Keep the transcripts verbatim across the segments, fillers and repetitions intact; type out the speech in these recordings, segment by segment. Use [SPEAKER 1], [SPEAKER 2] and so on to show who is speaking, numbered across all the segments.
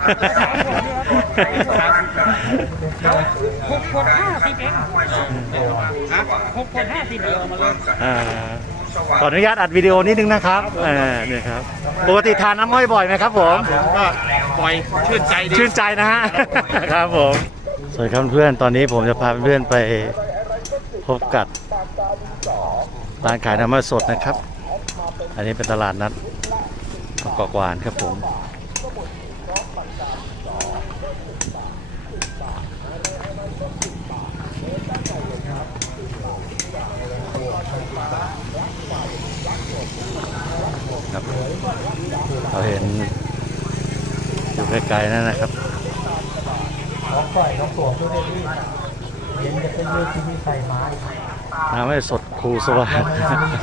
[SPEAKER 1] หกคนห้าสิบเองหกคนห้าสิบเดียวมาเลย
[SPEAKER 2] ขออนุญาตอัดวิดีโอนิดนึงนะครับอ่าเนี่ยครับปกติทานน้ำอ้อยบ่อยไหมครับผม
[SPEAKER 1] ก็บ่อยชื่นใจดี
[SPEAKER 2] ชื่นใจนะฮะครับผมสวัสดีครับเพื่อนตอนนี้ผมจะพาเพื่อนไปพบกับร้านขายน้ำอ้อยสดนะครับอันนี้เป็นตลาดนัดเกาะกวานครับผมครับเราเห็นอยู่ไกลๆนั่นนะครับน้องปล่อยน้องสวมด้วยที่เย็นจะเป็นเรื่องที่มีใส่ไม้น้ำไม่สดครูสวัสดิ์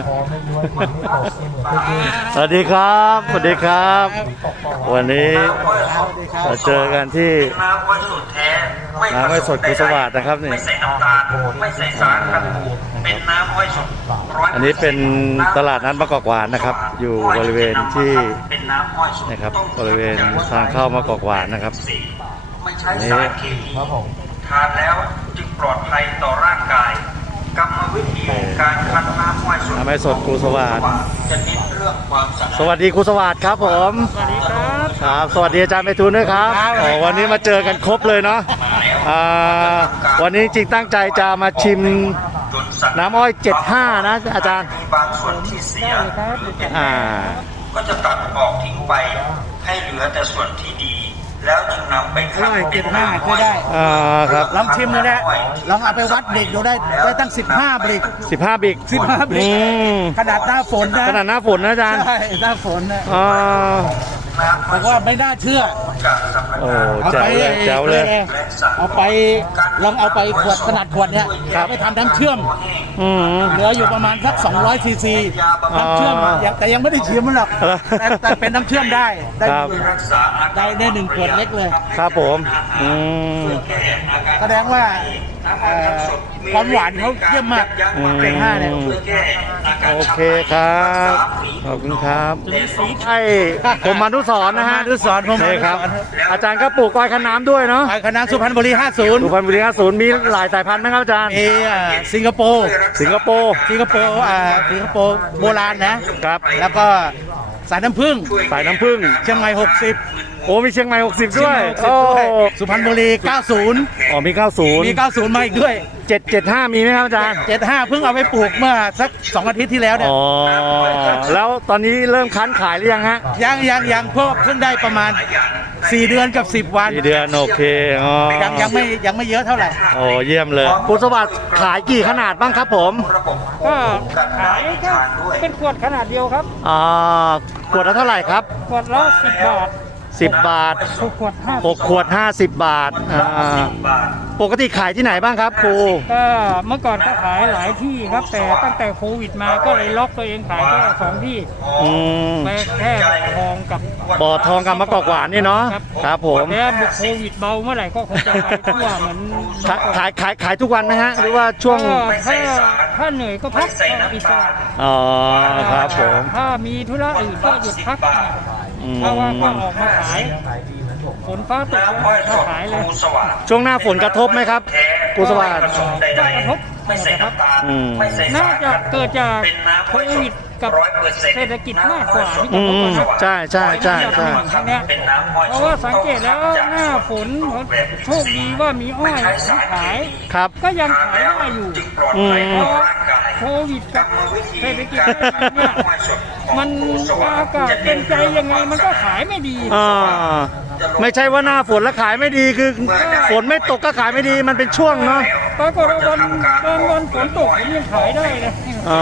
[SPEAKER 2] สวัสดีครับสวัสดีครับวันนี้เราเจอกันที่น้ำไม่สดครูสวัสดิ์นะครับนี่ไม่ใส่น้ำตาลไม่ใส่สารกันบูดเป็นน้ำอ้อยสดอันนี้เป็นตลาดนัดมะกอกหวานนะครับอยู่บริเวณที่นะครับบริเวณทางเข้ามะกอกหวานนะครับนี่
[SPEAKER 3] ทานแล้วจึงปลอดภัยต่อร่างกายกรรมวิธีการคั้นน้ำอ้อยสด
[SPEAKER 2] น้ำอ้อยสดครูสวัสดิ์
[SPEAKER 3] จะเน้นเรื่องความสะอาด
[SPEAKER 2] สวัสดีครูสวัสดิ์ครับผม
[SPEAKER 1] สวัสดีครับ
[SPEAKER 2] ครับสวัสดีอาจารย์ไพฑูรย์ด้วยครับโอ้วันนี้มาเจอกันครบเลยเนาะวันนี้จริงตั้งใจจะมาชิมน้ำอ้อยเจ็ดห้านะอาจารย์
[SPEAKER 3] บางส่วนที่เสีย
[SPEAKER 2] อ่า
[SPEAKER 3] ก็จะตัดออกทิ้งไปให้เหลือแต่ส่วนที่ดีแล้วจึงนำไปคั้น
[SPEAKER 1] เจ็ดห้าก็ได้
[SPEAKER 2] อ่าครับ
[SPEAKER 1] ลองชิมเลยนะลองเอาไปวัดเด็กดูได้ได้ตั้งสิบห้าบริก
[SPEAKER 2] สิบห้าบิก
[SPEAKER 1] สิบห้าบริกขนาดหน้าฝนนะ
[SPEAKER 2] ขนาดหน้าฝนนะอาจารย์
[SPEAKER 1] ใช่หน้าฝนนะ
[SPEAKER 2] อ๋อ
[SPEAKER 1] แต่ว่าไม่น่าเชื่อ
[SPEAKER 2] โอ้แจ๋วเลยแจ๋วเลย
[SPEAKER 1] เอาไปลองเอาไปขวดขนาดขวดเนี่ยไปทำน้ำเชื่อมเหลืออยู่ประมาณสักสองร้อยซีซีน้ำเชื่อมแต่ยังไม่ได้ชิมมันหรอกแต่เป็นน้ำเชื่อมได้ได้ได้ได้หนึ่งขวดเล็กเลย
[SPEAKER 2] ครับผม
[SPEAKER 1] แสดงว่าความหวานเขาเยี่ยมมากเจ็ดห้าเนี่ย
[SPEAKER 2] โอเคครับขอบคุณครับใช่ผมมานุสรนะฮะ
[SPEAKER 1] นุสรผม
[SPEAKER 2] ครับอาจารย์ก็ปลูกกล้วยขน้ำด้วยเนาะ
[SPEAKER 1] กล้วยขน้ำสุพรรณบุรีห้าสิบ
[SPEAKER 2] สุพรรณบุรีห้าสิบมีหลายสายพันธุ์ไหมครับอาจารย์
[SPEAKER 1] มีสิงคโปร์
[SPEAKER 2] สิงคโปร์
[SPEAKER 1] สิงคโปร์อ่าสิงคโปร์โบราณนะครับแล้วก็สายน้ำผึ้ง
[SPEAKER 2] สายน้ำผึ้ง
[SPEAKER 1] เชียงใหม่หกสิบ
[SPEAKER 2] โอ้มีเชียงใหม่หกสิบด้วยโอ้
[SPEAKER 1] สุพรรณบุรีเก้าสิบ
[SPEAKER 2] อ๋อมีเก้าสิบ
[SPEAKER 1] มีเก้าสิบมาอีกด้วย
[SPEAKER 2] เจ็ด เจ็ดห้ามีไหมครับอาจารย์
[SPEAKER 1] เจ็ดห้าเพิ่งเอาไปปลูกเมื่อสักสองอาทิตย์ที่แล้วเนี่ย
[SPEAKER 2] อ๋อแล้วตอนนี้เริ่มคั้นขายหรือยังฮะ
[SPEAKER 1] ยังยังยังเพิ่งเพิ่งได้ประมาณสี่เดือนกับสิบวัน
[SPEAKER 2] สี่เดือนโอเคอ๋อ
[SPEAKER 1] ยังยังไม่ยังไม่เยอะเท่าไหร่
[SPEAKER 2] โอ้เยี่ยมเลยครูสวัสดิ์ขายกี่ขนาดบ้างครับผม
[SPEAKER 1] ก็ขายแค่เป็นขวดขนาดเดียวครับ
[SPEAKER 2] อ่าขวดละเท่าไหร่ครับ
[SPEAKER 1] ขวดละสิบบาท
[SPEAKER 2] สิบบาท
[SPEAKER 1] หกขวดห้า
[SPEAKER 2] หกขวดห้าสิบบาทอ่าปกติขายที่ไหนบ้างครับครู
[SPEAKER 1] ก็เมื่อก่อนก็ขายหลายที่ครับแต่ตั้งแต่โควิดมาก็เลยล็อกตัวเองขายแค่สองที่
[SPEAKER 2] อืม
[SPEAKER 1] แค่ทองกับ
[SPEAKER 2] บ่อทองกับมะกอกหวานนี่เนาะครับผม
[SPEAKER 1] แล้วโควิดเบาเมื่อไหร่ก็คงจะไปทั่วเหมือน
[SPEAKER 2] ขายขายขายทุกวันไหมฮะหรือว่าช่วง
[SPEAKER 1] ถ้าถ้าเหนื่อยก็พักอิสระ
[SPEAKER 2] อ๋อครับผม
[SPEAKER 1] ถ้ามีธุระอื่นก็หยุดพักเพราะว่าก็ออกมาขายฝนฟ้าตกมาขายเลย
[SPEAKER 2] ช่วงหน้าฝนกระทบไหมครับครูสวัสดิ์
[SPEAKER 1] ก็กระทบนะครับน่าจะเกิดจากโควิดกับเศรษฐกิจมากกว่าที่จะ
[SPEAKER 2] พบกันใช่ใช่ใช่ใช่
[SPEAKER 1] เพราะว่าสังเกตแล้วหน้าฝนโชคดีว่ามีอ้อยที่ขาย
[SPEAKER 2] ครับ
[SPEAKER 1] ก็ยังขายได้อยู่เพราะโควิดกับเศรษฐกิจเนี่ยมันอากาศเป็นใจยังไงมันก็ขายไม่ดี
[SPEAKER 2] อ่าไม่ใช่ว่าหน้าฝนแล้วขายไม่ดีคือฝนไม่ตกก็ขายไม่ดีมันเป็นช่วงเนาะ
[SPEAKER 1] ปรากฏว่าวันวันวันฝนตกผมยังขายได้เลย
[SPEAKER 2] อ่า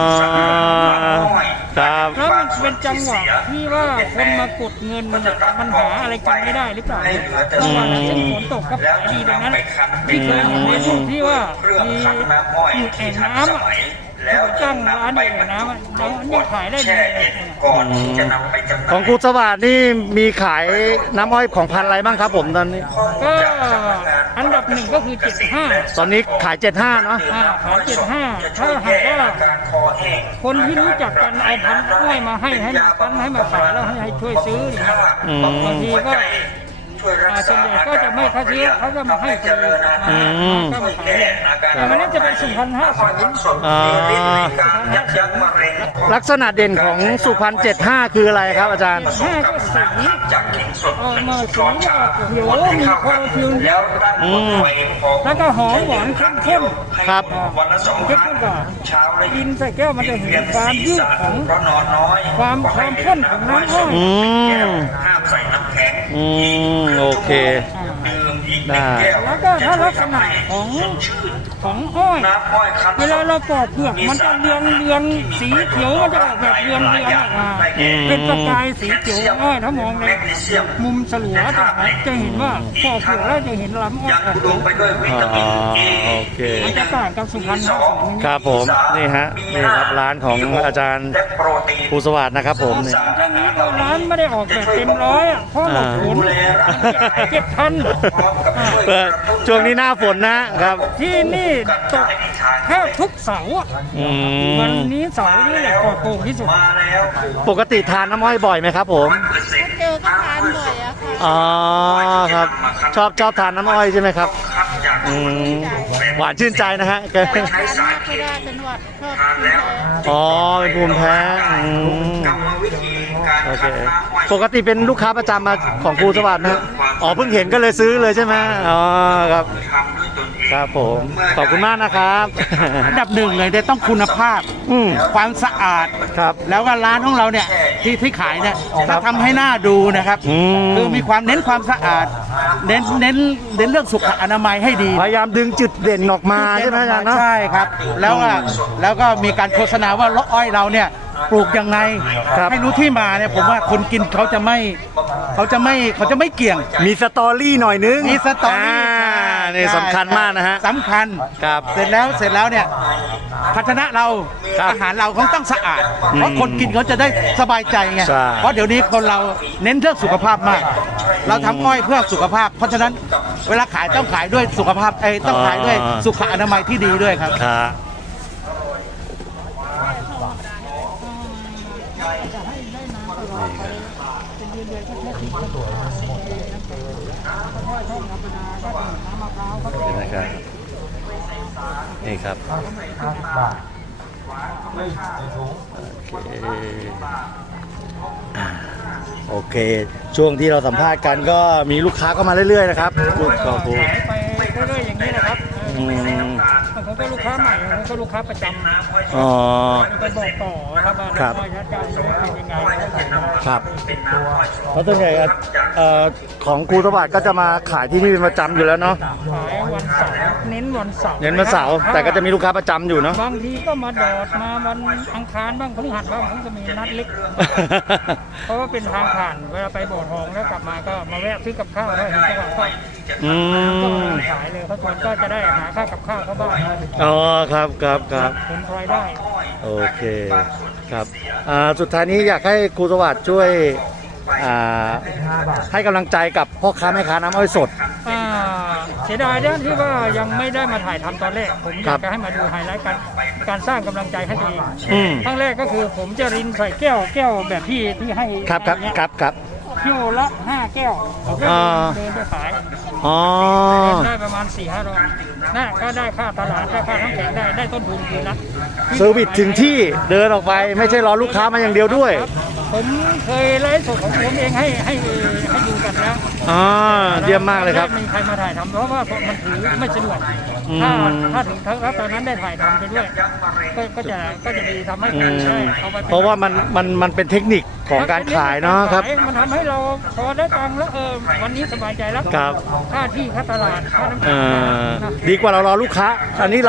[SPEAKER 2] ครับ
[SPEAKER 1] แล้วมันเป็นจังหวะที่ว่าคนมากดเงินมันมันหาอะไรกินไม่ได้หรือเปล่าเพราะว่าฝนตกก็ขายดีดังนั้นที่เคยเห็นในรูปที่ว่ามีอยู่แอ่งน้ำตั้งร้านเองนะมันยังขายได้ดี
[SPEAKER 2] ของครูสวัสดิ์นี่มีขายน้ำอ้อยของพันอะไรบ้างครับผมตอนนี้
[SPEAKER 1] ก็อันดับหนึ่งก็คือเจ็ดห้า
[SPEAKER 2] ตอนนี้ขายเจ็ดห้าเนาะ
[SPEAKER 1] ขายเจ็ดห้าถ้าหากว่าคนที่รู้จักกันเอาพันอ้อยมาให้ให้มาพันให้มาขายแล้วให้ช่วยซื้ออย่างเงี้ยบางทีก็
[SPEAKER 3] ช่วยรัก
[SPEAKER 1] อ่าส่
[SPEAKER 3] ษา
[SPEAKER 1] วนใหญ่ก็จะไม่ค่าซื้อเขาก็มาให้ฟรี
[SPEAKER 2] อืม
[SPEAKER 1] ก็มาขายเลยแต่วันนี้จะเป็นสุพรรณห้าศูนย์
[SPEAKER 2] อ่า
[SPEAKER 3] ยับยั้งมะเร็ง
[SPEAKER 2] ลักษณะเด่นของสุพรรณเจ็ดห้าคืออะไรครับอาจารย์
[SPEAKER 1] ห้าก็สี
[SPEAKER 3] จากกิ่งสด
[SPEAKER 1] ออกมาสีออกเขียวมีคอร์ฟิวเย
[SPEAKER 3] แล้
[SPEAKER 1] อะ
[SPEAKER 3] วตั้ง
[SPEAKER 2] อืม
[SPEAKER 3] ไฟพอ
[SPEAKER 1] แล้วก็หอมหวานเข้มข้น
[SPEAKER 2] ครับ
[SPEAKER 3] วันละสองค
[SPEAKER 1] เข้ม
[SPEAKER 3] รั้
[SPEAKER 1] ข้
[SPEAKER 3] ง
[SPEAKER 1] นกว่า
[SPEAKER 3] เช้าและ
[SPEAKER 1] กิ
[SPEAKER 3] เย็
[SPEAKER 1] น
[SPEAKER 3] น
[SPEAKER 1] ใส่แก้วมันจะเห็นความยืดของ
[SPEAKER 3] เพราะนอนน้อย
[SPEAKER 1] ความความข้นของน้ำอ้อย
[SPEAKER 2] อืม
[SPEAKER 3] ห้ามใส่น้ำแข็ง
[SPEAKER 2] อืมโอเค
[SPEAKER 3] ดื่มอีกห
[SPEAKER 2] ได้
[SPEAKER 3] นึ่งแก้ว
[SPEAKER 1] แล้วก็ถ้าลักษณะของของอ้อย
[SPEAKER 3] น้ำอ้อยคั้น
[SPEAKER 1] เวลาเราปอกเปลือกมันจะเรืองเรืองสีเขียวมันจะออกแบบเรืองเรืองออกมา
[SPEAKER 2] อืม
[SPEAKER 1] เป็นประกายสีเขียวอ้อยถ้ามองใน
[SPEAKER 3] แมกนีเซียม
[SPEAKER 1] มุมสลัวตรงนั้นจะเห็นว่าปอกเปลือกแล้วจะเห็นลำอ้อย
[SPEAKER 3] ยัง
[SPEAKER 1] ออก
[SPEAKER 3] อุดมไปด้วยวิตามิน เอ
[SPEAKER 2] อ๋อโอเค
[SPEAKER 1] มันจะต่างกับสุพรรณห้าศูนย์
[SPEAKER 2] ครับผมนี่ฮะนี่ครับร้านของอาจารย์
[SPEAKER 3] และโปรตีน
[SPEAKER 2] ภูสวัสดิ์นะครับผมนี่
[SPEAKER 1] เรื่องนี้ก็ร้านไม่ได้ออกแบบเต็มร้อยอ่ะเพราะเราขนเจ็ดพัน
[SPEAKER 3] พร้อมกับช่วย
[SPEAKER 2] เออช่วงนี้หน้าฝนนะครับ
[SPEAKER 1] ที่นี่ตกแทบทุกเสาร์อะ
[SPEAKER 2] อื
[SPEAKER 1] วัน
[SPEAKER 2] ม
[SPEAKER 1] นี้เสาร์นี่แหละปลอดโปร่งที่สุด
[SPEAKER 3] มาแล้ว
[SPEAKER 2] ปกติทานน้ำอ้อยบ่อยไหมครับผม
[SPEAKER 3] เปอร์เซ็นต์
[SPEAKER 4] เจอก็ทานบ่อยอะค่ะ
[SPEAKER 2] อ๋อครับ ชอบชอบทานน้ำอ้อยใช่ไหมครับ
[SPEAKER 3] คัดจาก
[SPEAKER 2] อืมหวานชื่นใจนะฮะแก
[SPEAKER 4] แต่ทานมากไม่ได้เป็นหวัดชอบกินแล้ว
[SPEAKER 2] อ๋อเป็นภูมิแพ้อืม
[SPEAKER 3] กรรมวิธีการ
[SPEAKER 2] โอเค
[SPEAKER 3] คัดน้ำอ้อย
[SPEAKER 2] ปกติเป็นลูกค้าประจำมาของภูสวัสดิ์นะฮะอ๋อเพิ่งเห็นก็เลยซื้อเลยใช่ไหมอ๋อครับ
[SPEAKER 3] ทำด้วยตนเอง
[SPEAKER 2] ครับผมขอบคุณมากนะครับ
[SPEAKER 5] อันดับหนึ่งเลยเนี่ยต้องคุณภาพ
[SPEAKER 2] อืม
[SPEAKER 5] ความสะอาด
[SPEAKER 2] ครับ
[SPEAKER 5] แล้วก็ร้านของเราเนี่ยที่ที่ขายเนี่ยถ้าทำให้หน้าดูนะครับ
[SPEAKER 2] อืม
[SPEAKER 5] คือมีความเน้นความสะอาด เน้นเน้นเน้นเรื่องสุขอนามัยให้ดี
[SPEAKER 2] พยายามดึงจุดเด่นออกมาใช่ไหมอาจารย์เนาะ
[SPEAKER 5] ใช่ครับ แล้วก็แล้วก็มีการโฆษณาว่าล้ออ้อยเราเนี่ยปลูกยังไง
[SPEAKER 2] ครับ
[SPEAKER 5] ให้รู้ที่มาเนี่ยผมว่าคนกินเขาจะไม่เขาจะไม่เขาจะไม่เกี่ยง
[SPEAKER 2] มีสตอรี่หน่อยนึง
[SPEAKER 5] มีสตอรี่
[SPEAKER 2] านี่สำคัญมากนะฮะ
[SPEAKER 5] สำคัญ
[SPEAKER 2] ครับ
[SPEAKER 5] เสร็จแล้วเสร็จแล้วเนี่ยภาชนะเรา
[SPEAKER 2] ครับ
[SPEAKER 5] อาหารเราเขาต้องสะอาด
[SPEAKER 2] อืม
[SPEAKER 5] เพราะคนกินเขาจะได้สบายใจไง
[SPEAKER 2] ใช่
[SPEAKER 5] เพราะเดี๋ยวนี้คนเราเน้นเรื่องสุขภาพมาก เราทำอ้อยเพื่อสุขภาพ เพราะฉะนั้นเวลาขายต้องขายด้วยสุขภาพเอ้ยต้องขายด้วยสุขอนามัยที่ดีด้วยครับ
[SPEAKER 2] ครับนี่นะครับนี่ครับโอเคอ่าโอเค ช่วงที่เราสัมภาษณ์กันก็มีลูกค้าเข้ามาเรื่อยๆนะครับลูกขอบคุณ
[SPEAKER 1] ขายไปเรื่อยๆอย่างนี้นะครับ
[SPEAKER 2] อืม
[SPEAKER 1] บางคนก็ลูกค้าใหม่บางคนก็ลูกค้าประจำ
[SPEAKER 2] อ๋อ
[SPEAKER 1] ไปบอกต่อนะครับว่า
[SPEAKER 2] ครับ
[SPEAKER 1] น้ำอ้อยชัดการเป็นยังไง
[SPEAKER 2] ครับเพราะส่วนใหญ่อะเอ่อของครูสวัสดิ์ก็จะมาขายที่นี่เป็นประจำอยู่แล้วเนาะ
[SPEAKER 1] ขายวันเสาร์เน้นวันเสาร์
[SPEAKER 2] เน้นวันเสาร์แต่ก็จะมีลูกค้าประจำอยู่เนาะ
[SPEAKER 1] บางทีก็มาดอดมาวันอังคารบ้างพฤหัสบ้างเขาจะมีนัดเล็ก เพราะว่าเป็นทางผ่านเวลาไปบ่อทองแล้วกลับมาก็มาแวะซื้อกับข้าวแล้วเห็นจังหวะก็
[SPEAKER 2] อื
[SPEAKER 1] ก็
[SPEAKER 2] ม
[SPEAKER 1] มาขายเลยเขาชวนก็จะได้หาค่ากับข้าวเขาบ้าง
[SPEAKER 2] อ๋อครับครับครับ
[SPEAKER 1] ผลพลอยได้
[SPEAKER 2] โอเคครับอ่าสุดท้ายนี้อยากให้ครูสวัสดิ์ช่วยอ่าให้กำลังใจกับพ่อค้าแม่ค้าน้ำอ้อยสด
[SPEAKER 1] อ่าเสียดายนะที่ว่ายังไม่ได้มาถ่ายทำตอนแรก ผมอ
[SPEAKER 2] ครั
[SPEAKER 1] ยา
[SPEAKER 2] บ
[SPEAKER 1] กจะให้มาดูไฮไลท์การการสร้างกำลังใจให้ตัวเอง
[SPEAKER 2] อืม
[SPEAKER 1] ครั้งแรกก็คือผมจะรินใส่แก้วแก้วแบบที่ที่ให้
[SPEAKER 2] ครับครับ
[SPEAKER 1] เนี่ย
[SPEAKER 2] ครับครับ
[SPEAKER 1] คิวละห้าแก้วเราก็
[SPEAKER 2] อ่า
[SPEAKER 1] เดินไปขาย
[SPEAKER 2] อ๋อ
[SPEAKER 1] ได้ประมาณสี่ห้าร้อยน่าก็ได้ค่าตลาดได้ค่าน้ำแข็งได้ได้ต้นทุนคืนนะ
[SPEAKER 2] เซอร์วิสถึงที่เดินออกไปไม่ใช่รอลูกค้ามาอย่างเดียวด้วย
[SPEAKER 1] ครับผมเคยไลฟ์สดของผมเองให้ให้ให้ดูกันแล้ว
[SPEAKER 2] อ๋อเยี่ยมมากเลยครับ
[SPEAKER 1] ไม่มีใครมาถ่ายทำเพราะว่ามันถือไม่สะดวก
[SPEAKER 2] อืม
[SPEAKER 1] ถ้าถ้าถึงถ้าตอนนั้นได้ถ่ายทำไปด้วย ก็ก็จะก็จะดีทำให้
[SPEAKER 2] อื
[SPEAKER 1] คน
[SPEAKER 2] ม
[SPEAKER 1] ได้เอาไปป็
[SPEAKER 2] เพราะว่ามันมันมันเป็นเทคนิคของการขายเนาะครับ
[SPEAKER 1] มันทำให้เราพอได้ตังค์แล้วเออวันนี้สบายใจแล้ว
[SPEAKER 2] ครับ
[SPEAKER 1] ค่าที่ค่าตลาดค่าน้ำ
[SPEAKER 2] เอ่
[SPEAKER 1] แข็ง
[SPEAKER 2] อ
[SPEAKER 1] นะ
[SPEAKER 2] ดีกว่าเรารอลูกค้า อันนี้เรา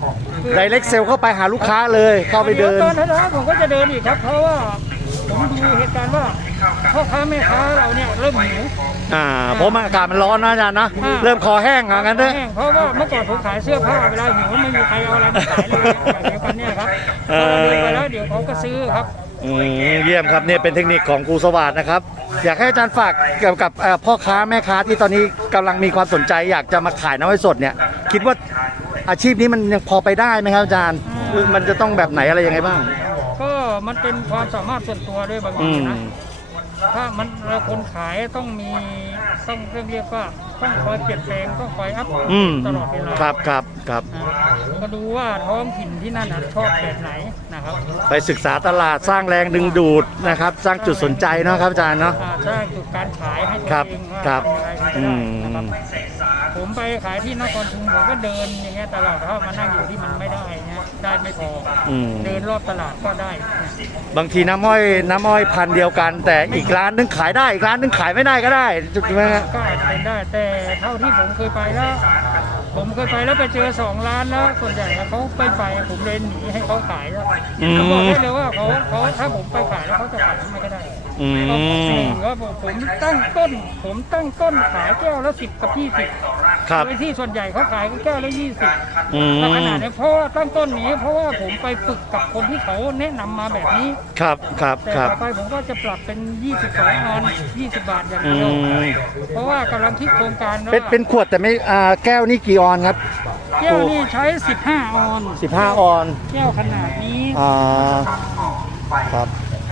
[SPEAKER 2] direct sale เข้าไปหาลูกค้าเลยเข้าไปเดิน
[SPEAKER 1] ตอนนั้นนะผมก็จะเดินอีกครับ เพราะว่าผมดูเหตุการณ์ว่าพ่อค้าแม่ค้าเราเนี่ยเริ่มหิว
[SPEAKER 2] อ่าเพราะมันอากาศมันร้อนนะอาจารย์นะ
[SPEAKER 1] อ่า
[SPEAKER 2] เริ่มคอแห้งอ่ะงั้นเถอะ
[SPEAKER 1] แห้งเพราะว่าเมื่อก่อนผมขายเสื้อผ้าเวลาหิวไม่มีใครเอาอะไรมาขายเลยอย่างเดียวกันเนี่ยครับพอเราเดินไปแล้วเดี๋ยวเขาก็ซื้อครับ
[SPEAKER 2] อืมเยี่ยมครับเนี่ยเป็นเทคนิคของครูสวัสดิ์นะครับ อยากให้อาจารย์ฝากเกี่ยวกับเอ่อพ่อค้าแม่ค้าที่ตอนนี้กำลังมีความสนใจ อยากจะมาขายน้ำอ้อยสดเนี่ย คิดว่าอาชีพนี้มันยังพอไปได้ไหมครับอาจารย์หรือมันจะต้องแบบไหนอะไรยังไงบ้าง
[SPEAKER 1] ก็มันเป็นความสามารถส่วนตัวด้วยบาง
[SPEAKER 2] อื
[SPEAKER 1] ที
[SPEAKER 2] ม
[SPEAKER 1] นะถ้ามันเราคนขายต้องมีต้องเรียกเรียกว่าต้องคอยเปลี่ยนแปลงต้องคอยอัพ
[SPEAKER 2] อืม
[SPEAKER 1] ตลอดเวลา
[SPEAKER 2] ครับครับครับ
[SPEAKER 1] นะก็ดูว่าท้องถิ่นที่นั่นน่ะชอบแบบไหนนะครับ
[SPEAKER 2] ไปศึกษาตลาดสร้างแรงดึงดูดนะครับ สร้างจุดสนใจเนาะครับอาจารย์เนาะ
[SPEAKER 1] อ่าสร้างจุดการขายให้ตัว
[SPEAKER 2] ครับ
[SPEAKER 1] เองว่า
[SPEAKER 2] ครับ
[SPEAKER 1] ทำยังไงก็
[SPEAKER 2] อื
[SPEAKER 1] ได้
[SPEAKER 2] ม
[SPEAKER 1] นะครับผมไปขายที่นครชุมผมก็เดินอย่างเงี้ยตลอดเพราะมานั่งอยู่ที่มันไม่ได้เงี้ยได้ไม่พออ
[SPEAKER 2] อืม
[SPEAKER 1] เดินรอบตลาดก็ได้
[SPEAKER 2] บางทีน้ำอ้อยน้ำอ้อยพันธุ์เดียวกัน แต่อีกร้านนึงขายได้อีกร้านนึงขายไม่ได้ก็ได้ถูกไหมฮะ
[SPEAKER 1] ก็อาจจะเป็นได้แต่เท่าที่ผมเคยไปแล้ว ผมเคยไปแล้วไปเจอสองร้านแล้วส่วนใหญ่แล้วเขาไปไปผมเลยหนีให้เขาขายแล้ว
[SPEAKER 2] อืม
[SPEAKER 1] เขาบอกได้เลยว่าเขาเขาถ้าผมไปขายแล้วเขาจะขายทำไมก็ได้
[SPEAKER 2] อื
[SPEAKER 1] ก็
[SPEAKER 2] ม
[SPEAKER 1] หนึ่งว่าผมตั้งต้น ผมตั้งต้นขายแก้วละสิบกับยี่สิบ
[SPEAKER 2] ครับ
[SPEAKER 1] โดยที่ส่วนใหญ่เขาขายแก้วละยี่สิบ
[SPEAKER 2] อืม
[SPEAKER 1] ขนาดนี้เพราะว่าตั้งต้นนี้เพราะว่าผมไปฝึกกับคนที่เขาแนะนำมาแบบนี้
[SPEAKER 2] ครับครับ
[SPEAKER 1] แต่
[SPEAKER 2] ครับ
[SPEAKER 1] ต่อไปผมก็จะปรับเป็นยี่สิบสองออนยี่สิบบาทอย่าง
[SPEAKER 2] อื
[SPEAKER 1] เดียว
[SPEAKER 2] ม
[SPEAKER 1] เพราะว่ากำลังคิดโครงการว่า
[SPEAKER 2] เป็นเป็นขวดแต่ไม่อ่าแก้วนี่กี่ออนครับ
[SPEAKER 1] แก้วนี่ใช้สิบห้าออน
[SPEAKER 2] สิบห้าออน
[SPEAKER 1] แก้วขนาดนี้
[SPEAKER 2] อ่าครับ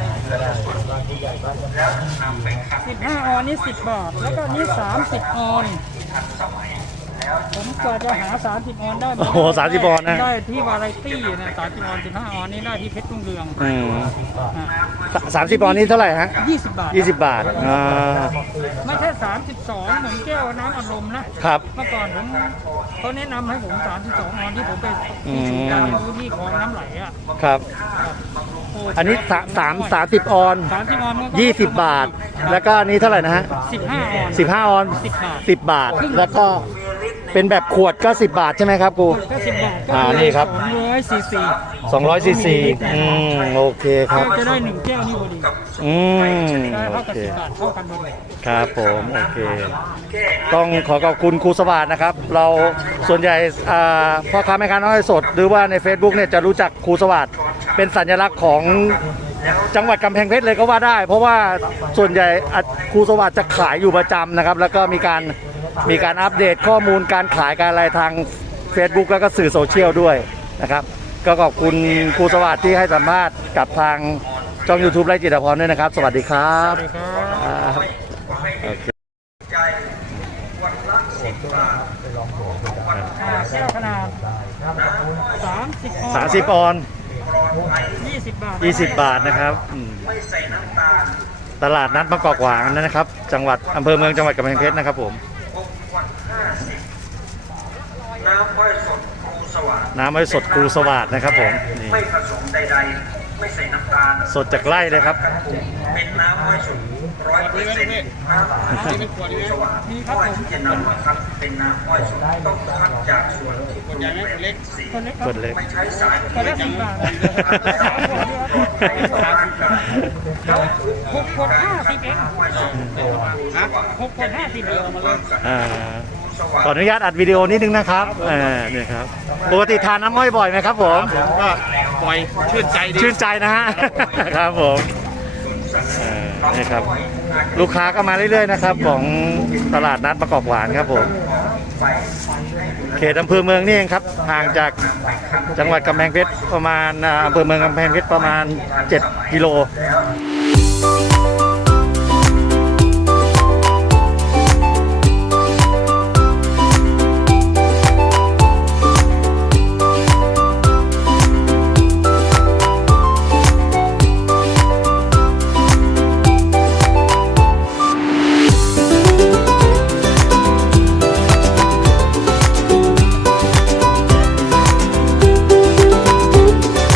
[SPEAKER 1] สิบห้าออนนี่สิบบาท แล้วก็นี่สามสิบออน ผมกว่าจะหาสามสิบออนได้
[SPEAKER 2] โอ้โหสามสิบออนนะ
[SPEAKER 1] ได้ที่วาไรตี้นะสามสิบออนสิบห้าออนนี่ได้ที่เพชรรุ่งเรือง
[SPEAKER 2] อืมสามสิบออนนี้เท่าไหร่ฮะ
[SPEAKER 1] ยี่สิบบาท
[SPEAKER 2] ยี่สิบบาทอ่า
[SPEAKER 1] ไม่ใช่สามสิบสองเหมือนแก้วน้ำอัดลมนะครับ เมื่อก่อนผมเขาแนะนำให้ผมสามสิบสองออนที่ผมไปที่ศูนย์การเรียนรู้ที่คลองน้ำไหลอ่ะ
[SPEAKER 2] ครับ
[SPEAKER 1] โ
[SPEAKER 2] อันนี้สามสามสามสิบออน
[SPEAKER 1] สามสิบออนมันก็
[SPEAKER 2] ยี่สิบบาท แล้วก็อันนี้เท่าไหร่นะฮะ
[SPEAKER 1] สิบห้าออน
[SPEAKER 2] สิบห้าออน
[SPEAKER 1] สิบบาท
[SPEAKER 2] สิบบาท แล้วก็เป็นแบบขวดก็สิบบาทใช่ไหมครับครู
[SPEAKER 1] ก็สิบบาทก็
[SPEAKER 2] อ่านี่ครับ
[SPEAKER 1] สองร้อยซีซี
[SPEAKER 2] สองร้อยซีซีอืมโอเคครับ
[SPEAKER 1] ก็จะได้หนึ่งแก้วนี่พอดี
[SPEAKER 2] อืม
[SPEAKER 1] ได้
[SPEAKER 2] โอ
[SPEAKER 1] เท่ากับ
[SPEAKER 2] เค
[SPEAKER 1] สิบบาทเท่ากันหมดเลย
[SPEAKER 2] ครับผมโอเค ต้องขอขอบคุณครูสวัสดนะครับ เราส่วนใหญ่อ่าพ่อค้าแม่ค้าน้อยสด หรือว่าใน Facebook เนี่ยจะรู้จักครูสวัสดเป็นสัญลักษณ์ของจังหวัดกำแพงเพชรเลยก็ว่าได้ เพราะว่าส่วนใหญ่อ่ะครูสวัสดจะขายอยู่ประจำนะครับ แล้วก็มีการมีการอัปเดตข้อมูลการขายการอะไรทาง Facebook แล้วก็สื่อโซเชียลด้วยนะครับก็ขอบคุณครูสวัสดที่ให้สัมภาษณ์กับทางช่อง YouTube ไร่จิตรพรด้วยนะครับ สวัสดีครับ
[SPEAKER 1] สวัสดีครับ
[SPEAKER 2] ครับโอเค
[SPEAKER 1] อ่าแก้วขนาดสามสิบออน
[SPEAKER 2] สามสิบออน
[SPEAKER 1] ยี่สิบบาท
[SPEAKER 2] ยี่สิบบาทนะครับอืมตลาดนัดมะกอกหวางนะครับ จังหวัดอำเภอเมืองจังหวัดกำแพงเพชรนะครับผม
[SPEAKER 3] น้ำอ้อยสดครูสวัสดิ์
[SPEAKER 2] น้ำไม้สดครูสวัสดนะครับผมนี่
[SPEAKER 3] ไม่ผสมใดๆ ไม่ใส่น้ำตาล
[SPEAKER 2] สดจากไร่เลยครับ
[SPEAKER 3] เป็นน้ำอ้อยสดร้อยเปอร์เซ็นต์น้ำอ้อยสดสวัสดิ์
[SPEAKER 1] มีครับ
[SPEAKER 3] อ้อย
[SPEAKER 1] ผม
[SPEAKER 3] ที่จะนำมาคัดเป็นน้ำอ้อยสดต้องคัดจากส่วนที่ปรุงแบบเล็กสี
[SPEAKER 1] คนเล็กค
[SPEAKER 2] ส
[SPEAKER 1] รับ
[SPEAKER 2] ดเล็ก
[SPEAKER 3] ไม่ใช้สาร
[SPEAKER 1] คนเล็กสิบบาทสามขวดนี่ครับหกขวดห้าสิบเองหกขวดห้าสิบเองมาเลย
[SPEAKER 2] อ่าขออนุญาตอัดวิดีโอนิดนึงนะครับอ่าเนี่ยครับปกติทานน้ำอ้อยบ่อยไหมครับผม
[SPEAKER 5] ก็ปล่อยชื่นใจดี
[SPEAKER 2] ชื่นใจนะฮะ ครับผมเออนี่ครับ ลูกค้าก็มาเรื่อยๆนะครับ ของตลาดนัดมะกอกหวานครับผมเขตอำเภอเมืองนี่เองครับห่างจากจังหวัดกำแพงเพชรประมาณอ่าอำเภอเมืองกำแพงเพชรประมาณเจ็ดกิโล
[SPEAKER 3] แ